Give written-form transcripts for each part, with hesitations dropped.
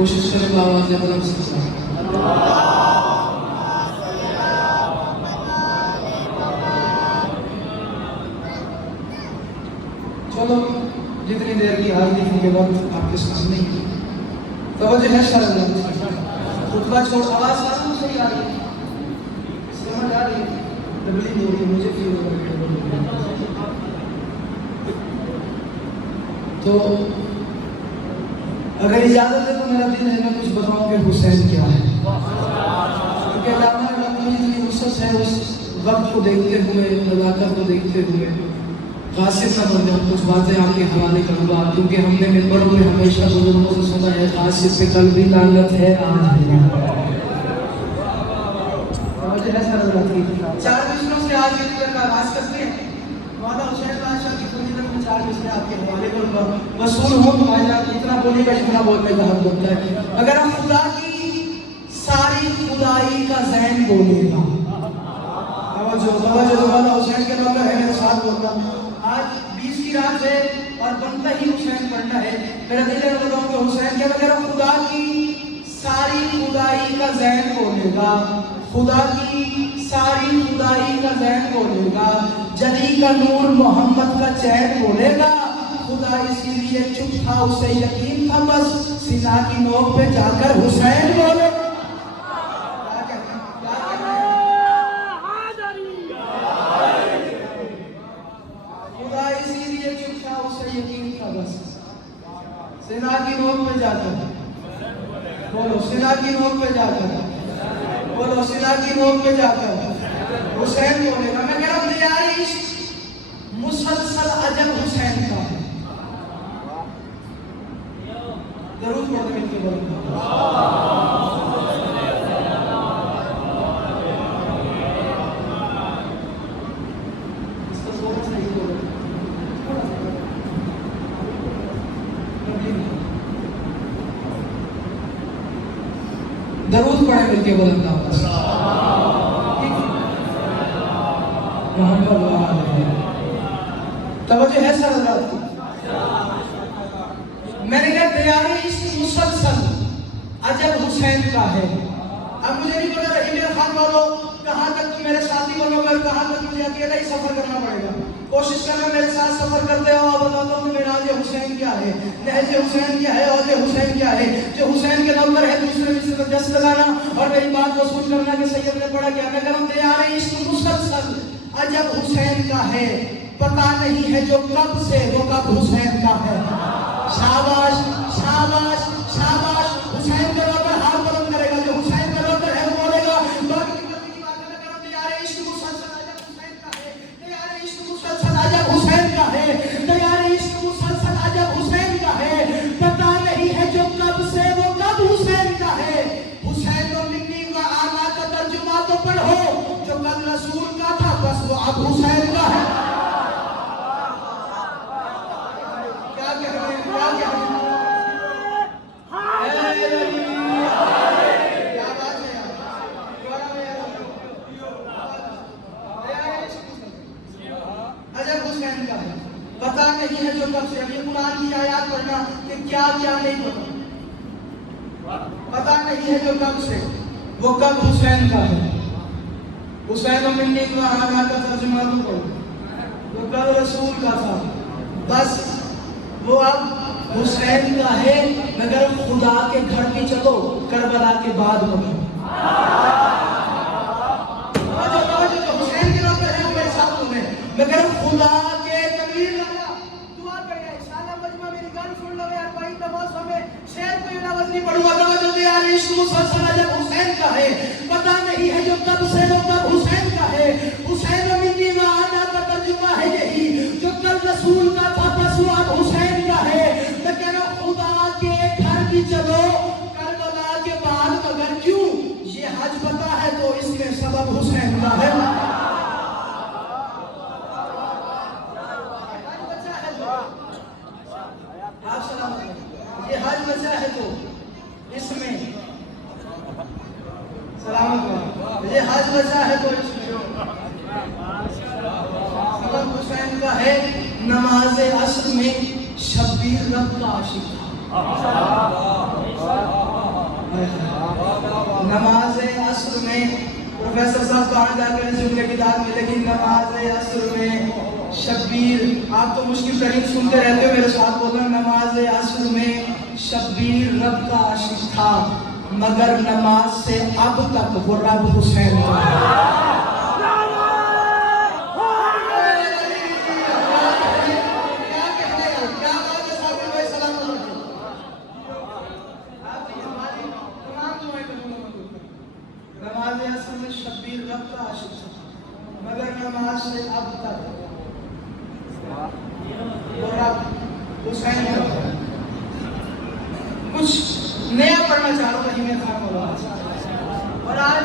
کوشش کریں آواز بلند سے چلو جتنی دیر کی حاضری دیکھنے کے وقت آپ کے ساتھ نہیں توجہ ہے سر خطبہ چھوڑ آواز ساتھ صحیح آ رہی ہے سمجھ آ رہی ہے تبلیغ ہو رہی ہے مجھے فیل ہو رہی ہے تو اگر اجازت ہے تو میرا دل ہے میں کچھ بتاؤں کہ حسین کیا ہے کیونکہ علامہ اقبال اتنی وسعت ہے اس وقت کو دیکھتے ہوئے نزاکت کو دیکھتے ہوئے قاصد نہ بن جاؤں کچھ باتیں آپ کے حوالے کروں گا کیونکہ ہم نے ممبروں میں ہمیشہ بزرگوں سے سنا ہے قاصد پہ کل بھی لعنت ہے آج بھی لعنت ہے چار مصروں سے آج کے کا آغاز کرتے ہیں مولانا حسین بادشاہ کی فضیلت میں چار مصرے آپ کے حوالے کروں گا مسئول ہوں تمہارے ساتھ اتنا بولے گا جتنا بولنے کا حق بنتا ہے اگر ہم خدا کی ساری خدائی کا ذہن بولے گا توجہ مولانا حسین کے نام ہے میرے ساتھ بولنا آج 20 کی رات ہے اور بنتا ہی حسین پڑھنا ہے میرا دل ہے بتاؤں کہ حسین کے اگر ہم خدا کی ساری خدائی کا ذہن بولے گا خدا کی ساری خدائی کا ذہن بولے گا جلی کا نور محمد کا چین بولے گا خدا اسی لیے چپ تھا اسے یقین تھا بس سینا کی نوک پہ جا کر حسین بولے خدا اسی لیے چپ تھا اسے یقین تھا بس سینا کی نوک پہ جا کر بولو سینا کی نوک پہ جا کر بولو سینا کی نوک پہ جا کر حسین بولے گا میں کہہ رہا ہوں تیاری مسلسل عجب حسین کا ہے ضرور پڑھتے مل کے بولیں اس کا سوچ نہیں بولے درود پڑھیں مل کے بولیں توجہ ہے سر حضرات کی میں نے کہا تیاری اس مسلسل عجب حسین کا ہے اب مجھے نہیں پتا رہی میرے خان والوں کہاں تک تم میرے ساتھی بنو گے کہاں تک مجھے اکیلا ہی سفر کرنا پڑے گا کوشش کرنا میرے ساتھ سفر کرتے ہو اور بتاتا ہوں کہ میرا آج حسین کیا ہے نہج حسین کیا ہے اور حسین کیا ہے جو حسین کے نمبر ہے دوسرے مصر پر دست لگانا اور میری بات کو سن کرنا کہ سید نے پڑھا کیا میں کرم تیاری اس مسلسل عجب حسین کا ہے پتہ نہیں ہے جو کب سے وہ کب حسین کا ہے شاباش شاباش شاباش حسین کا روکر ہاتھ بلند کرے گا جو حسین کا روکر ہے وہ بولے گا باقی کی بات میں کرم تیاری عشق مسلسل عجب حسین کا ہے تیاری عشق مسلسل عجب حسین کا ہے تیاری عشق مسلسل عجب حسین کا ہے پتہ نہیں ہے جو کب سے وہ کب حسین کا ہے حسین و منی و آنا کا ترجمہ تو پڑھو جو کل رسول کا تھا بس وہ اب حسین کا ہے پتہ نہیں ہے جو کب سے اب یہ قرآن کی آیات پڑھنا کہ کیا کیا نہیں پتہ نہیں ہے جو کب سے وہ کب حسین کا ہے حسین و منی و آنا کا ترجمہ تو پڑھو وہ کل رسول کا تھا بس وہ اب حسین کا ہے مگر خدا کے گھر کی چلو کربلا کے بعد بنو جو حسین کے نام پر ہے وہ میرے ساتھ تمہیں مگر خدا کے تکبیر لگا دعا کرے انشاءاللہ مجمع میری گل سن لو یار بھائی تماشا میں شعر کو یہ لفظ نہیں پڑھوں گا جو تیار عشق مسلسل عجب حسین کا ہے پتہ نہیں ہے جو کب سے وہ کب حسین کا ہے حسین و منی و آنا کا ترجمہ ہے یہی جو کل رسول کا تھا بس وہ اب حسین کا ہے میں کہہ رہا ہوں خدا کے گھر کی چلو کربلا کے بعد مگر کیوں یہ حج پتہ ہے تو اس میں سبب حسین کا ہے آپ سلامت یہ حج بچا ہے تو اس میں سلامت یہ حج بچا ہے تو اس میں سبب حسین کا ہے نماز عصر میں شبیر رب کا عاشق تھا نماز عصر میں پروفیسر صاحب کہاں جا کر جملے کی داد میں لکھی نماز عصر میں شبیر. آپ تو مشکل ترین سنتے رہتے ہو، میرے ساتھ بولنا نماز عصر میں شبیر رب کا عاشق تھا مگر نماز سے اب تک وہ رب حسین تھا. نماز عصر میں شبیر رب کا عاشق تھا مگر نماز سے اب تک وہ رب حسین تھا. کچھ نیا پڑھنا چاہ رہا تھا ہمیں خان مولا، اور آج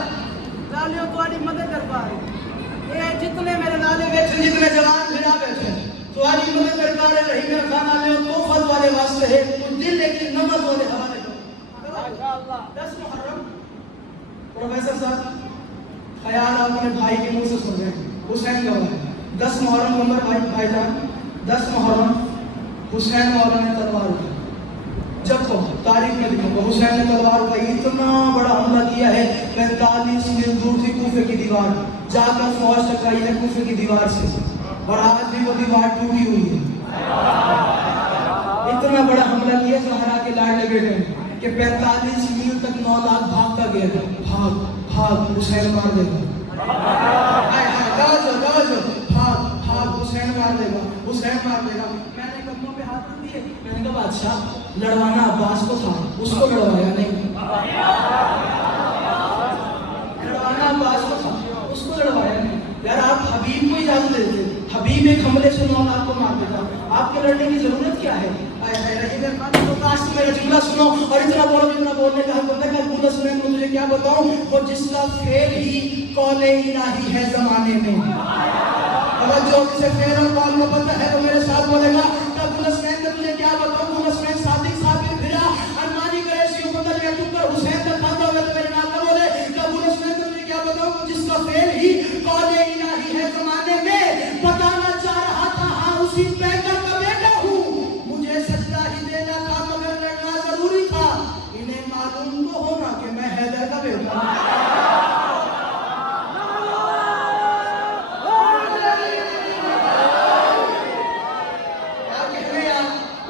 لالیوں تمہاری مدد کر پا رہے ہیں. جتنے میرے لالے بیٹھے، جتنے جوان بھیڑا بیٹھے تمہاری مدد کر پا رہے رہی میرے خان والے توفت والے واسطے ہے کچھ دل لیکن نماز والے حوالے دو. 10 محرم پروفیسر صاحب خیال آپ اپنے بھائی کے منہ سے سن رہے ہیں، حسین گواہ ہے. 10 محرم عمر بھائی جان 10 محرم حسین مولا نے تلوار اٹھائی. جب کو تاریخ میں لکھوں گا حسین نے تلوار اٹھائی، اتنا بڑا حملہ کیا ہے. 45 میل دور تھی کوفے کی دیوار، جا کر فوج ٹکرائی ہے کوفے کی دیوار سے، اور آج بھی وہ دیوار ٹوٹی ہوئی ہے. اتنا بڑا حملہ کیا زہرا کے لاڈلے بیٹے نے کہ 45 میل تک 9 لاکھ بھاگتا گیا تھا. بھاگ بھاگ حسین مار دے گا، بھاگ بھاگ حسین مار دے گا، حسین مار دے گا. میں نے کمروں پہ ہاتھ رکھ دیے، میں نے کہا بادشاہ لڑوانا عباس کو تھا، اس کو لڑوایا نہیں. لڑوانا عباس کو تھا، اس کو لڑوایا نہیں. یار آپ حبیب کو اجازت دیتے، حبیب ایک حملے سے 9 لاکھ کو مار دیتا، آپ کے لڑنے کی ضرورت کیا ہے؟ میرا جملہ سنو اور اتنا بولو جتنا بولنے کا حق بندہ کر بولا سنیں. میں تجھے کیا بتاؤں، وہ جس کا فعل ہی قول الہی ہے زمانے میں. اگر جو کسی فعل اور قول کو پتہ ہے تو میرے ساتھ بولے گا کہ بولا سنیں میں تجھے کیا بتاؤں. بولا سنیں صادق صاحب کے پھرا ارمانی کرے سیوں بندہ جو تم پر حسین کا کھاتا ہوئے تو میرے نام نہ بولے کہ بولا سنیں تجھے کیا بتاؤں، جس کا فعل ہی قول الہی ہے زمانے میں. بتانا چاہ رہا تھا ہاں اسی پیکر کا بیٹا ہوں، مجھے سجدہ ہی دینا تھا مگر لڑنا ضروری تھا. انہیں معلوم تو ہونا کہ میں حیدر کا بیٹا ہوں.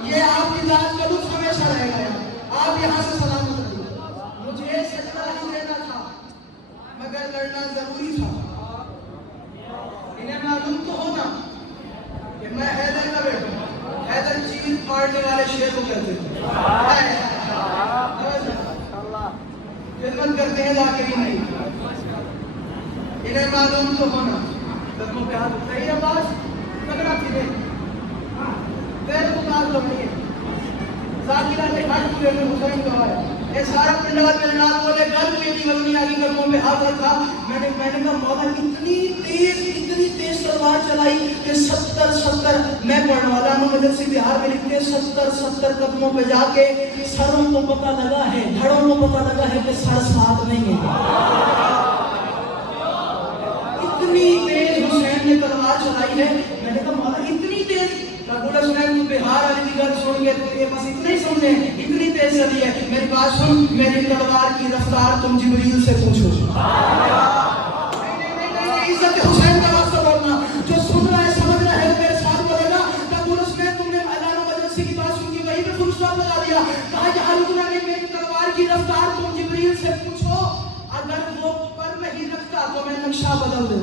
یہ آپ کی ذات کا لطف ہمیشہ رہے گا. آپ یہاں سے سلامت رہیے. مجھے سجدہ ہی دینا تھا مگر لڑنا ضروری تھا. انہیں معلوم تو ہونا کہ میں حیدر کا بیٹا ہوں. حیدر چیل پھاڑنے والے شیر کو کہتے ہیں. خدمت کرتے ہیں ذاکرین نہیں. انہیں معلوم تو ہونا. قدموں پہ ہاتھ اٹھائیے عباس، تگڑا پھرے پیر کو کاٹ لو نہیں. ذاکرہ نے ہاتھ پورے میں حسین گواہ ہے. یہ سارا پنڈال میرے نام بولے گل کوئی نہیں بلنی آگی قدموں پہ ہاتھ رکھا. میں نے کہا مولا اتنی تیز تلوار چلائی کہ 70 میں پڑھنے والا ہوں مدرسے بہار میں لکھتے 70 قدموں پہ جا کے سروں کو پتہ لگا ہے، دھڑوں کو پتہ لگا ہے کہ سر ساتھ نہیں ہے. اتنی تیز حسین نے تلوار چلائی ہے. میں نے کہا مولا اتنی تیز؟ بولا سنیں تو بہار والی کی گل سن کے تو یہ بس اتنا ہی سمجھے اتنی تیز چلی ہے. میری بات سن، میری تلوار کی رفتار تم جبریل سے پوچھو. عزت حسین کا واسطہ بولنا. جو سن رہا ہے سمجھ رہا ہے میرے ساتھ بولے گا کہ پولیس نے تم نے اعلان مجلسی کی بات سن کے وہیں پہ فل اسٹاپ لگا دیا. کہا جہاں رکنا نہیں، میری تلوار کی رفتار تم جبریل سے پوچھو. اگر وہ پر نہیں رکھتا تو میں نقشہ بدل دوں.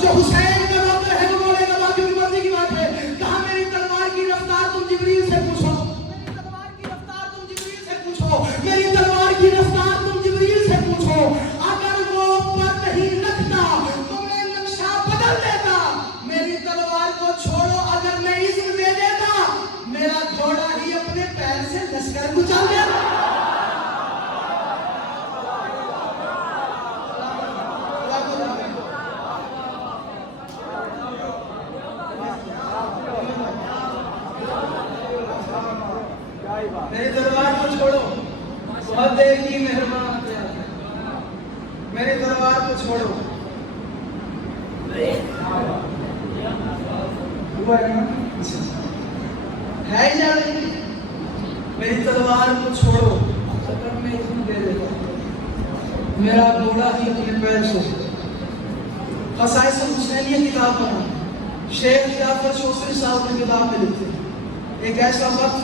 جو حسین کا نوکر ہے وہ بولے گا باقی کی مرضی کی بات ہے. کہا میری تلوار کی رفتار تم جبریل سے پوچھو. میری تلوار کی رفتار تم جبریل سے پوچھو. میری تلوار کی رفتار تم جبریل سے پوچھو. اگر وہ پر نہیں رکھتا تو میں نقشہ بدل دیتا. میری تلوار کو چھوڑو، اگر میں اذن دے دیتا میرا گھوڑا ہی اپنے پیر سے لشکر کچل دیتا. میری تلوار کو چھوڑو، بہت دیر کی مہربان. میری تلوار کو چھوڑو. ہے ہی جا رہی میری تلوار کو چھوڑو اگر میں اس میں دے دیتا ہوں، میرا گھوڑا ہی اپنے پیر سے۔ خصائص حسینیہ کتاب بنا، شیخ جعفر شوسری صاحب کی کتاب میں لکھتے ہیں ایک ایسا وقت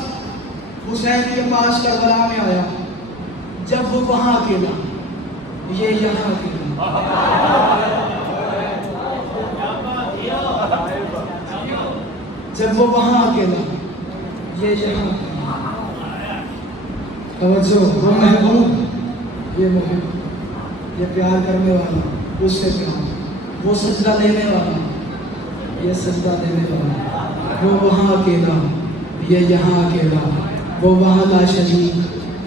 حسین کے پاس کربلا میں آیا جب وہ وہاں اکیلا، یہ یہاں اکیلا، جب وہ وہاں اکیلا، یہ یہاں توجہ، وہ محبوب، یہ محب، یہ پیار کرنے والا، اس سے پیار، وہ سجدہ دینے والا، یہ سجدہ دینے والا، وہ وہاں اکیلا، یہ یہاں اکیلا، وہ وہاں لا شریک،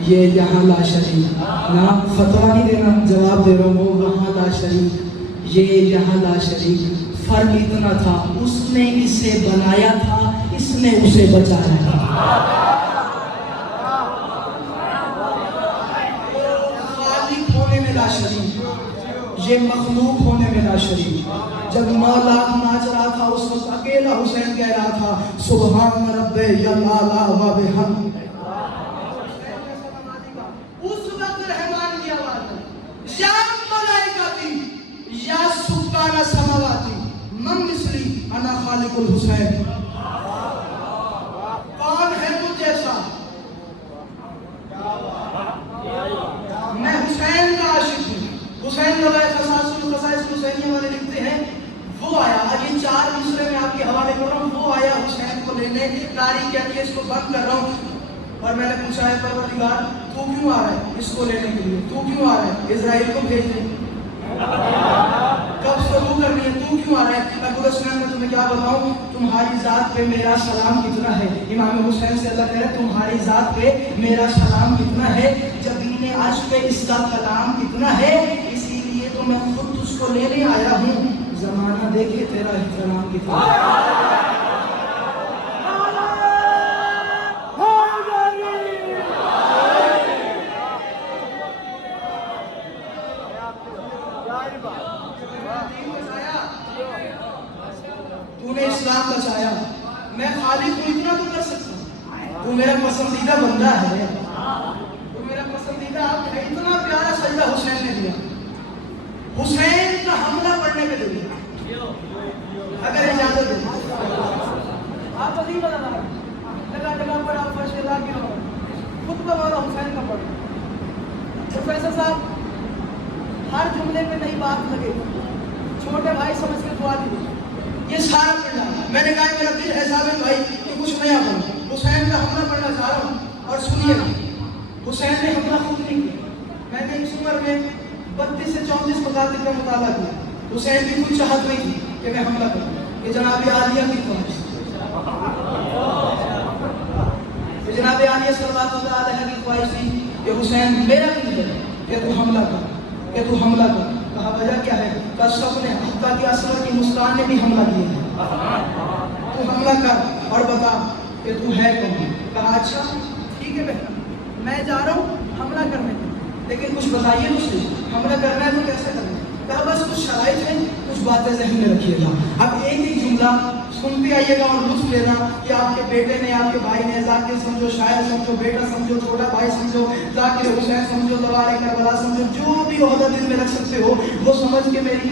یہ یہاں لا شریک، نہ فتویٰ نہیں دینا، جواب دے رہا ہوں، وہ وہاں لا شریک، یہ یہاں لا شریک، فرق اتنا تھا اس نے اسے بنایا تھا، اس نے اسے بچایا تھا۔ خالق ہونے میں لا شریک، یہ مخلوق ہونے میں لا شریک۔ جب 9 لاکھ ناچ رہا تھا اس وقت اکیلا حسین کہہ رہا تھا سبحان ربی اللہ و بحمدہ۔ اس وقت رحمان کی آواز، یا ملائکتی یا سکان سماواتی من مثلی انا خالق الحسین، کون ہے مجھ جیسا، میں حسین کا عاشق ہوں۔ حسین کا خصائص حسینیہ والے لکھتے ہیں وہ آیا، آج یہ 4 مصرے میں آپ کے حوالے کر رہا ہوں، وہ آیا حسین کو لینے، تاریخ کہتی ہے اس کو بند کر رہا ہوں، اور میں نے پوچھا ہے پروردگار تو کیوں آ رہا ہے اس کو لینے کے لیے، تو کیوں آ رہا ہے، اسرائیل کو بھیج دیں، کب شروع کرنی ہے، تو کیوں آ رہا ہے؟ میں پورے سنن میں تمہیں کیا بتاؤں، تمہاری ذات پہ میرا سلام کتنا ہے۔ امام حسین سے اللہ کہہ رہے تمہاری ذات پہ میرا سلام کتنا ہے، جبین عشق پہ اس کا کلام کتنا ہے، اسی لیے تو میں خود تجھ کو لینے آیا ہوں، زمانہ دیکھے تیرا احترام کتنا ہے۔ تو نے اسلام بچایا، میں خالق کو اتنا تو کر سکتا ہوں، تو میرا پسندیدہ بندہ ہے، تو میرا پسندیدہ آپ ہے، اتنا پیارا سجدہ حسین نے دیا، حسین کا حملہ پڑھنے پہ دے دیا، اگر اجازت دے آپ عظیم بتا جگہ جگہ پر آپ فرش لا کے رہو، خطبہ والا حسین کا پڑھو، پروفیسر صاحب ہر جملے پہ نئی بات لگے، چھوٹے بھائی سمجھ کے دعا دیجیے، یہ سارا پڑھنا، میں نے کہا میرا دل ہے ثابت بھائی کہ کچھ نیا بنو، حسین کا حملہ پڑھنا چاہ رہا ہوں، اور سنیے حسین نے حملہ خود نہیں کیا، میں نے اس عمر میں 32 سے 34 مقاتل کا مطالعہ کیا، حسین کی کوئی چاہت نہیں تھی کہ میں حملہ کروں، یہ جناب عالیہ کی خواہش، یہ جناب عالیہ صلوات اللہ علیہ کی خواہش تھی کہ حسین میرا دل ہے کہ تو حملہ کر، کہ تو حملہ کر، کہا وجہ کیا ہے، کہا سب نے، حتیٰ کہ اسود کی مسکان نے بھی حملہ کیا ہے، تو حملہ کر اور بتا کہ تو ہے کون، کہا اچھا ٹھیک ہے بہتر، میں جا رہا ہوں حملہ کرنے کو، لیکن کچھ بتائیے مجھے حملہ کرنا ہے تو کیسے کرنا ہے، کہا بس کچھ شرائط ہیں، کچھ باتیں ذہن میں رکھیے گا، اب ایک جملہ سنتے آئیے گا اور لطف لینا کہ آپ کے بیٹے نے، آپ کے بھائی نے، ذاکر سمجھو، شاعر سمجھو، بیٹا سمجھو، چھوٹا بھائی سمجھو، ذاکر حسین سمجھو، دوارے کربلا سمجھو، جو بھی عہدہ دل میں رکھ سکتے ہو وہ سمجھ کے میری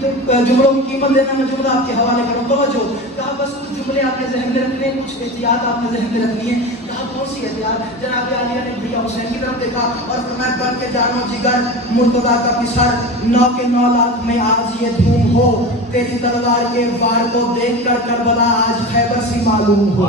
جملوں کی قیمت دینا، میں جملہ آپ کے حوالے کروں، توجہ، کہا بس کچھ جملے آپ نے ذہن میں رکھنے، کچھ احتیاط آپ نے ذہن میں رکھنی ہے، کہا کون سی احتیاط، جناب عالیہ نے بھیا حسین کی طرف دیکھا اور فرمایا بن کے جانو جگر مرتضیٰ کا پسر، 9 کے 9 لاکھ میں آج یہ دھوم ہو، تیری تلوار کے وار کو دیکھ کر کربلا آج خیبر سی معلوم ہو۔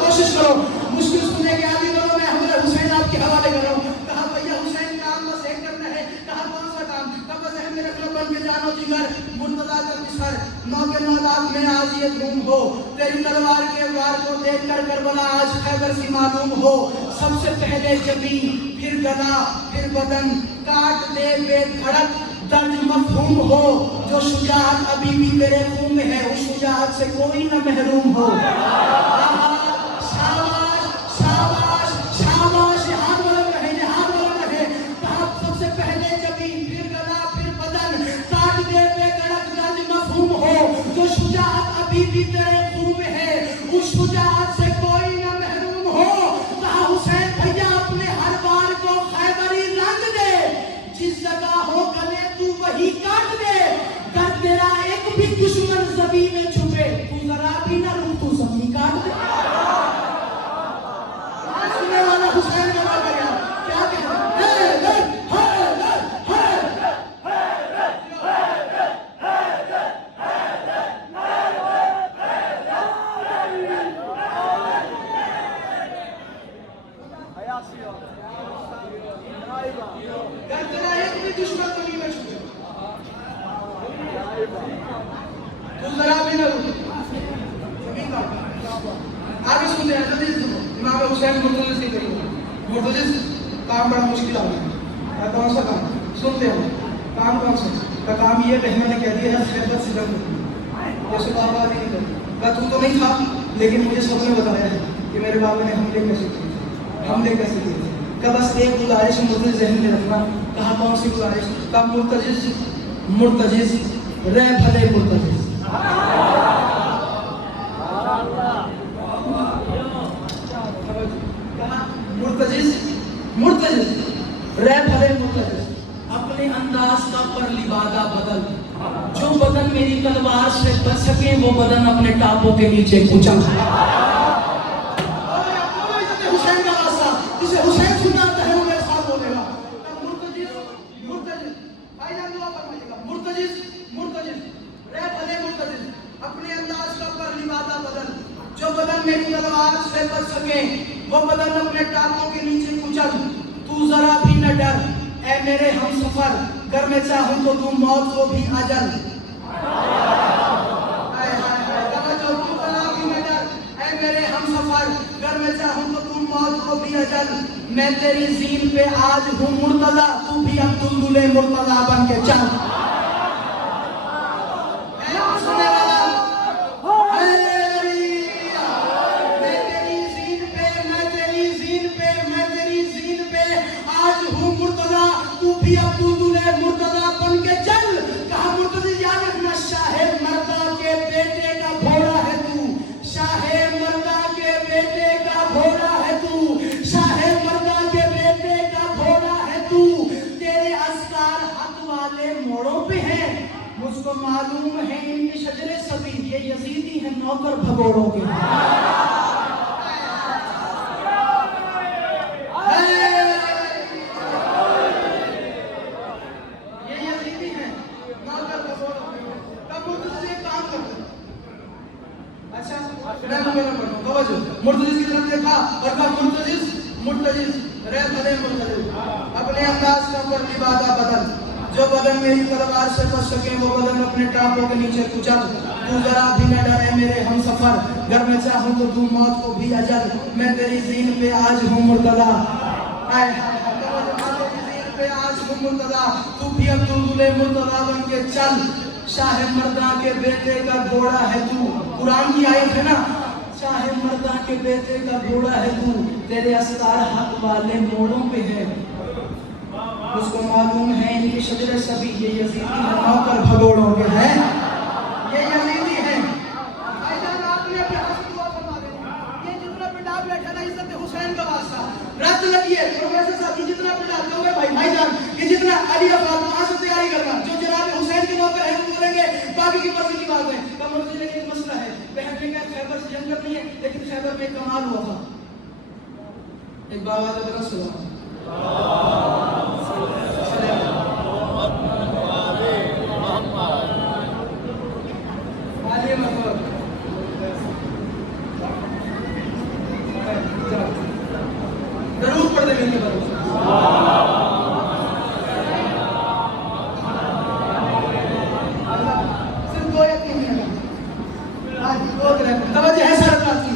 کوشش کرو مشکل سننے کے عادی بنو، میں حضرت حسین آپ کے حوالے کر رہا ہوں، کہا بھیا حسین کام بس ایک کرنا ہے، کہا کون سا کام، کہا بس ذہن میں رکھ لو بن کے جانو جگر مرتضیٰ کا پسر، 9 کے 9 لاکھ میں آج یہ دھوم ہو، تیری تلوار کے وار کو دیکھ کر کربلا آج خیبر سی معلوم ہو، سب سے پہلے جبین پھر گلا پھر بدن کاٹ دے بے دھڑک درد مفہوم ہو، جو شجاعت ابھی بھی تیرے خون میں ہے اس شجاعت سے کوئی نہ محروم ہو۔ شاباش شاباش شاباش، یہاں بلند رہے، یہاں بلند رہے، کہا سب سے پہلے جبین پھر گلا پھر بدن کاٹ دے بے دھڑک درد مفہوم ہو، جو شجاعت ابھی بھی تیرے خون میں ہے اس تو ذرا بھی نہ آگے سنتے ہیں جلدی سنو. امام حسین مرتضی سے کہیں مرتضی کام بڑا مشکل آ گیا. کون سا کام سنتے ہیں کام کون سا کا کام یہ بہنوں نے کہہ دیا ہے خیبر سے جنگ جیسے بابا نہیں کرتا تو نہیں تھا لیکن مجھے سب نے بتایا ہے کہ میرے بابا نے حملے کیسے کیے حملے کیسے کیے کہ بس ایک گزارش مرتضی ذہن میں رکھنا. کہا کون سی گزارش کا مرتضی مرتضی رہ بھلے مرتضی مرتضی مرتضی رہ بھلے مرتضی اپنے انداز کا پر لبادہ بدل جو بدن میری تلوار سے بچ سکے وہ بدن اپنے ٹاپوں کے نیچے کچل. حسین کا راستہ جسے حسین سناتا ہے وہ میرے ساتھ بولے گا. مرتضی مرتضی بھائی جان دعا فرمائیے گا. مرتضی مرتضی رہ بھلے مرتضی اپنے انداز کا پر لبادہ بدل جو بدن میری تلوار سے بچ سکے وہ بدن اپنے ٹاپوں کے نیچے کچل. تو ذرا بھی نہ ڈر اے میرے ہم سفر گر میں چاہوں تو تو موت کو بھی اجل. تو ذرا بھی نہ ڈر اے میرے ہم سفر گر میں چاہوں تو تو موت کو بھی اجل. میں تیری زین پہ آج ہوں مرتضی تو بھی عبداللہ مرتضی بن کے چل. مجھ کو معلوم ہے ان کے شجرے سبھی یہ یزیدی ہیں نوکر بھگوڑوں کے. یہ یزیدی ہیں نوکر بھگوڑوں کے. تب مرتضی ایک کام کرتے ہیں. اچھا میں میرا پڑھوں توجہ. مرتضی کی طرف دیکھا اور کہا مرتضی مرتضی رہ بھلے مرتضی اپنے انداز کا پر لبادہ بدل جو بدن میری تلوار سے بچ سکے وہ بدن اپنے ٹاپوں کے نیچے کچل. تو ذرا بھی نہ ڈر اے میرے ہم سفر گر میں چاہوں تو تو موت کو بھی اجل. میں تیری زین پہ آج ہوں مرتضی زین پہ آج ہوں مرتضی تو بھی عبداللہ مرتضی بن کے چل. شاہ مرداں کے بیٹے کا گھوڑا ہے تو. قرآن کی آیت ہے نا شاہ مرداں کے بیٹے کا گھوڑا ہے تو تیرے اسرار حق والے موڑوں پہ ہے. اس کو معلوم ہے ان کے شجرے سبھی یہ یزیدی ہیں نوکر بھگوڑوں کے ہیں. یہ یزیدی ہیں. بھائی جان آپ نے اپنے ہاتھ دعا فرما دیں. یہ جتنا پنڈا بیٹھا نا عزت حسین کا واسطہ رات لگیے پروفیسر صاحب یہ جتنا پنڈا کہوں گے بھائی جان یہ جتنا علی آباد وہاں سے تیاری کرنا جو جناب حسین کے نوکر ہیں وہ بولیں گے باقی کی مرضی کی بات ہے. کمر سے ایک مسئلہ ہے بہن نے کہا خیبر سے جنگ کرنی ہے لیکن خیبر میں کمال ہوا تھا. ایک بابا کا درس ہوا ضرور پڑھ دیں میرے بارے صرف 2 یا 3 منٹ توجہ ہے سر بات کی.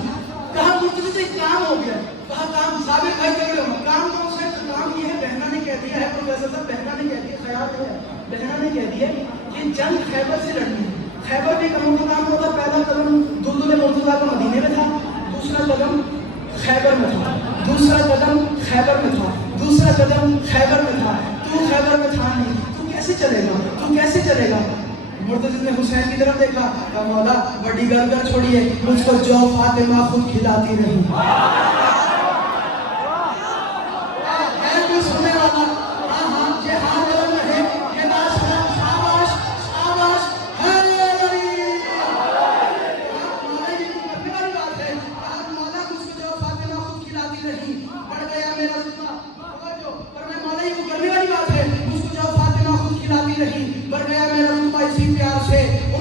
کہا مرتضی سے کام ہو گیا. کہا کام ثابت بھائی تگڑے ہو کام کون سا ہے. کام یہ ہے بہنا نے کہہ دیا ہے پروفیسر صاحب بہنا نے کہہ دیا خیال ہے بہنا نے کہہ دیا کہ جنگ خیبر سے لڑنی ہے. خیبر میں کم کا کام ہوتا. پہلا قدم دلدل مرتضی کا مدینے میں تھا. دوسرا قدم خیبر میں تھا. دوسرا قدم خیبر میں تھا. دوسرا قدم خیبر میں تھا. تو خیبر میں تھا نہیں تو کیسے چلے گا تو کیسے چلے گا. مرتضی نے حسین کی طرف دیکھا کہا مولا بڑی گردن چھوڑیے مجھ کو جو فاطمہ خود کھلاتی رہی.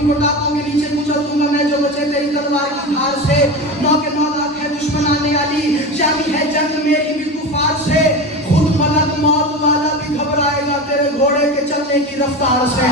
مٹاپوں کے نیچے کچل دوں گا میں جو بچے تیری تلوار کی دھار سے. 9 کے 9 لاکھ ہے دشمن آنے والی جنگ ہے جنگ میری بھی کفار سے. خود ملک موت والا بھی گھبرائے گا تیرے گھوڑے کے چلنے کی رفتار سے.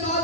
9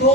2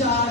4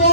2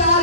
4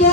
2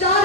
4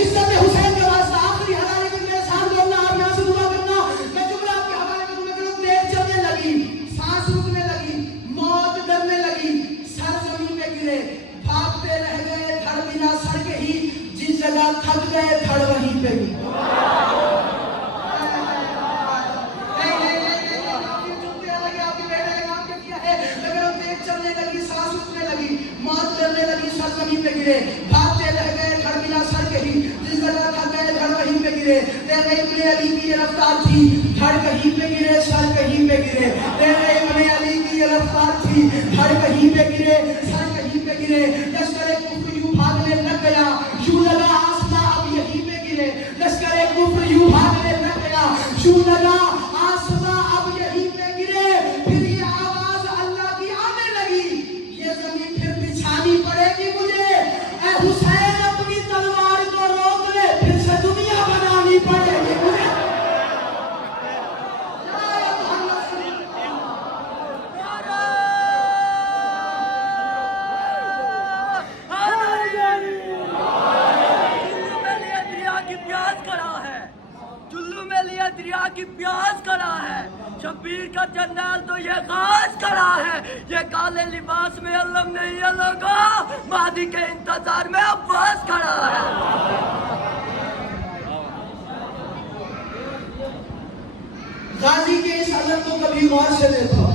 عزت حسین کے واسطہ آخری حوالے میں میرے ساتھ بولنا، آپ یہاں سے دعا کرنا، میں جملہ آپ کے حوالے میں دعا کروں. تیز چلنے لگی، سانس رکنے لگی، موت ڈرنے لگی، سر زمین پہ گرے، بھاگتے رہ گئے دھڑ بنا سر کے ہی، جس جگہ تھک گئے دھڑ وہیں پہ گئی. زمین پہ گرے، بھاگتے رہ گئے دھڑ بنا سر کے ہی، جس جگہ تھک گئے دھڑ وہیں پہ گرے. تیرے ابن علی کی یہ رفتار تھی، دھڑ کہیں پہ گرے سر کہیں پہ گرے. تیرے ابن علی کی یہ رفتار تھی، دھڑ کہیں پہ گرے سر کہیں پہ گرے. لشکر کفر یوں بھاگنے لگ گیا، یوں لگا آسماں اب یہیں پہ گرے. لشکر کفر یوں بھاگنے لگ گیا، یوں لگا آسماں اب یہیں پہ گرے. پھر یہ آواز اللہ کی آنے لگی، یہ زمین پھر بچھانی پڑے گی مجھے. اے حسین اپنی تلوار کو روک لے، پھر سے دنیا بنانی پڑے گی مجھے. دریا کی پیاس کرا ہے، شبیر کا جنرل تو یہ غاز کرا ہے. یہ کالے لباس میں علم نہیں ہے لوگا، مہدی کے انتظار میں عباس کھڑا ہے. غازی کے اس علم کو کبھی غور سے دیکھو،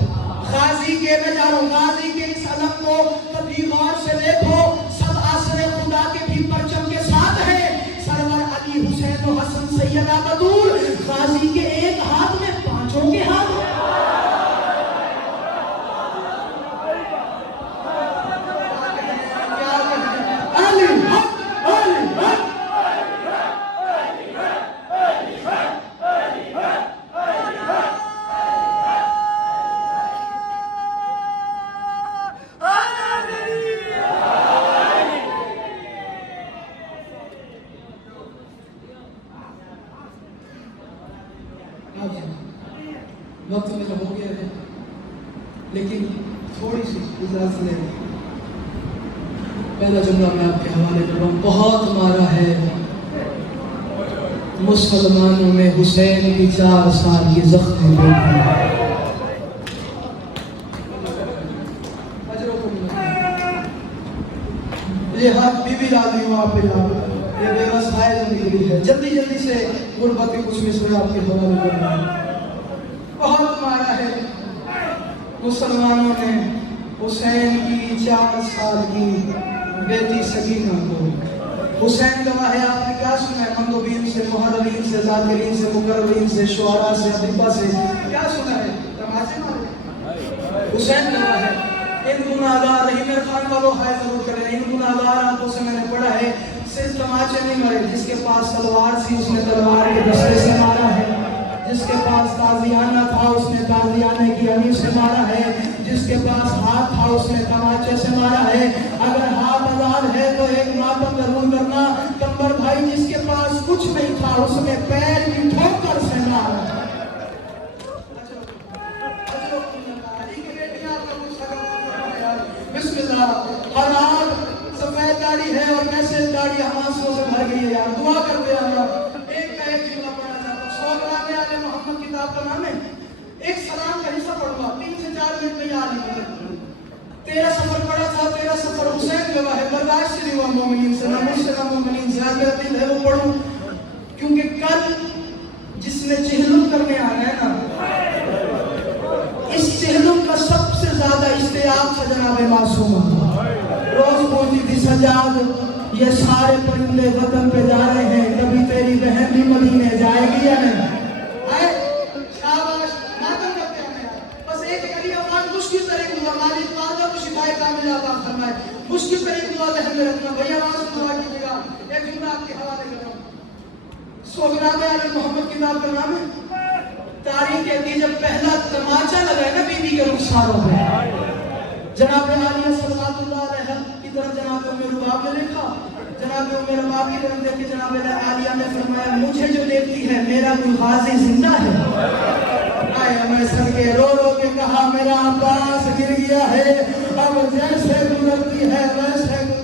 غازی کے میں جا رہا ہوں، غازی کے اس علم کو کبھی غور سے دیکھو. سب آسر خدا کے بھی پرچم کے ساتھ ہے، سرور علی حسین و حسن سیدہ بدور. غازی کے ایک ہاتھ میں پانچوں کے ہاتھ ہیں. وقت میں تو ہو گیا ہے، لیکن تھوڑی سی اجازت لیں. پہلا جملہ میں آپ کے حوالے کر رہا ہوں. بہت مارا ہے مسلمانوں نے حسین کی 4 سال کی زخمی بیٹی. یہ ہاتھ بی بی ڈال رہی ہوں آپ پہ جا، یہ بے بس ہائے زندگی ہے. جلدی جلدی سے غربت کے کچھ مصرے آپ کے حوالے کر رہا ہوں. بہت مارا ہے مسلمانوں نے حسین کی 4 سال کی بیٹی سکینہ کو. حسین گواہ ہے، آپ نے کیا سنا ہے؟ مندوبین سے، محررین سے، ذاکرین سے، مقررین سے، شعراء سے، ادیبہ سے کیا سنا ہے؟ تماشے مارے. حسین گواہ ہے. ان گناہگار رحیم خان والوں ہائے ضرور کریں، ان گناہگار آنکھوں سے میں نے پڑھا ہے صرف تماچے نہیں مرے. جس کے پاس تلوار تھی اس نے تلوار کے دستے سے مارا ہے، جس کے پاس تازیانہ تھا اس نے تازیانے کی انیب سے مارا ہے، جس کے پاس ہاتھ تھا اس نے تماچے سے مارا ہے. اگر ہاتھ آزاد ہے تو ایک ماتم ضرور کرنا، کمبر بھائی جس کے پاس کچھ نہیں تھا اس نے پیر کی ٹھوکر سے مارا. بسم اللہ. حالات سفید داڑھی ہے اور ویسے داڑھی ہماسوں سے بھر گئی ہے. یار دعا کرتے ہیں اللہ. ایک کا ایک جملہ پڑھنا چاہتا ہوں. سوگرام آل محمد کتاب کا نام ہے. ایک سلام کا حصہ پڑھوں گا، 3 سے 4 منٹ میں یاد نہیں. 13 سفر پڑھا تھا، 13 سفر حسین گواہ ہے. برداشت سے نہیں ہوا مومنین سے، نہ مجھ سے نہ مومنین سے. آج میرا دل ہے وہ پڑھوں، کیونکہ کل جس نے چہلم کرنے آنا ہے نا، اس چہلم کا سب سے زیادہ اشتیاق تھا جناب معصومہ. روز بولتی تھی سجاد یہ سارے پرندے وطن پہ جا رہے ہیں، کبھی تیری بہن بھی مدینے جائے گی یا نہیں؟ شاباش، ماتم کرتے ہیں. بس ایک علی آواز مشکل طریق ہوا، مالک وعدہ کو شفائے کامل عطا فرمائے. مشکل طریق ہوا ذہن میں رکھنا. بھئی آواز کو دعا کیجیے گا. ایک جملہ آپ کے حوالے کر رہا ہوں. سوگرام آل محمد کتاب کا نام ہے. تاریخ کہتی ہے جب پہلا تماچا لگا ہے نا بی بی کے رخساروں پہ، جناب عالیہ صلوات اللہ علیہ کی طرف جناب ام رباب نے دیکھا. جناب ام رباب کی طرف دیکھ کے جناب عالیہ نے فرمایا مجھے جو دیکھتی ہے میرا کوئی غازی زندہ ہے؟ آئے میں سر کے رو رو کے کہا میرا عباس گر گیا ہے، اب جیسے گزرتی ہے ویسے گزر.